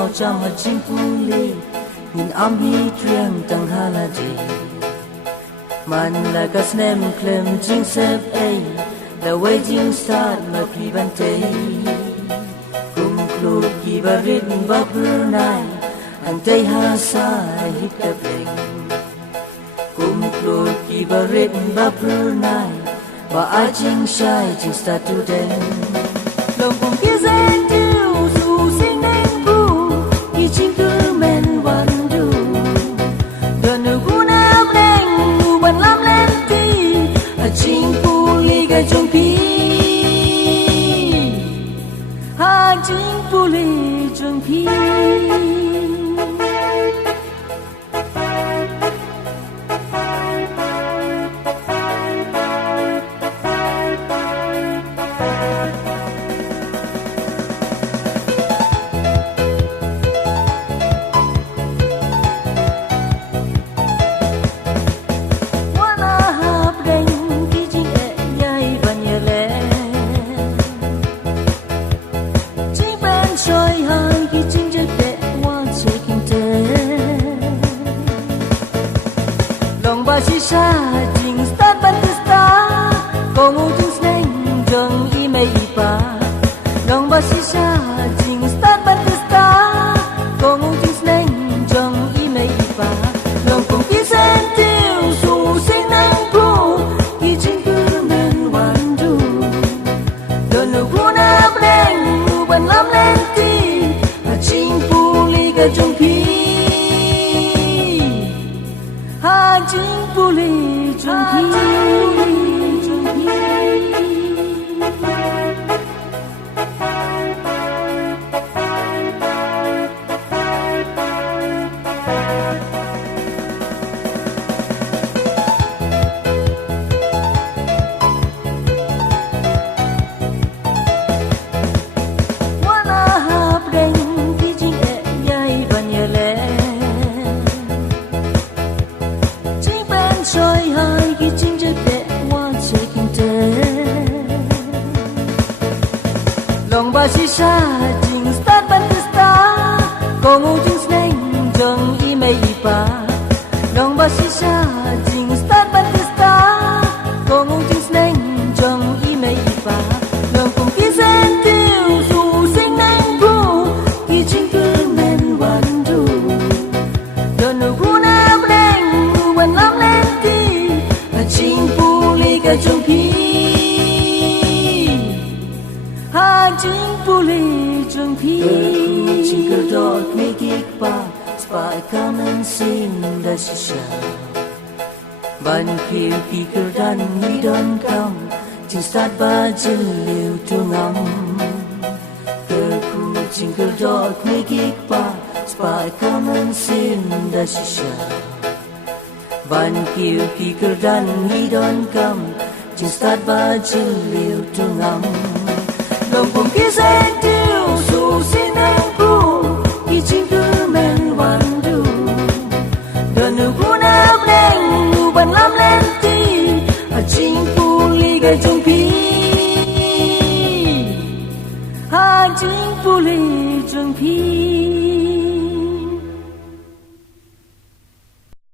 mau chăm hạt chim puli nhìn am hi truyền tang haladi man la gas nem klem jing sep a the waiting start ma pi ban te kum klu ki barit ba brunai an te ha sa hit ka bling kum klu ki barit ba brunai ba a jing shai jing start to den lòng cùng kia zen tiêu dù sinh nên bu ki ching cứ men wan du đơn nữ cu nam đen u ban lam lên ti a ching pu li ga chung pi ha ching pu li chung pi Shisha jing start ban to start kong u jing sneng jong I mei pa long ba shisha jing start ban to start kong u jing sneng jong I mei pa long kong ki sen tiêu su sing nang pu ki jing ku men wan du don nu ku na bleng u ban lam len ti a jing pu li ga jong pi ha jing pu li chung pi long ba shisha jing start ban to start kong u jing sneng jong I mei pa long ba shisha jing start ban to start kong u jing sneng jong I mei pa long kong ki sen tiêu su sing nang pu ki jing ku men wan du don nu ku na bleng u ban lam len ti a jing pu li ga jong pi ha jing pu li chung pi jing cơ dot me gig pa spy come and sing the shisha ban kiu pi cơ dan ni don come jing start ba jin liu tu ngam cơ ku jing cơ dot me gig pa spy come and sing the shisha ban kiu pi cơ dan ni don come jing start ba jin liu tu ngam lòng cùng kia sen tiêu su xin em cu ki ching cứ men wan du đơn nữ cu nam đen u ban lam lên ti a ching pu li ga chung pi ha ching pu li chung pi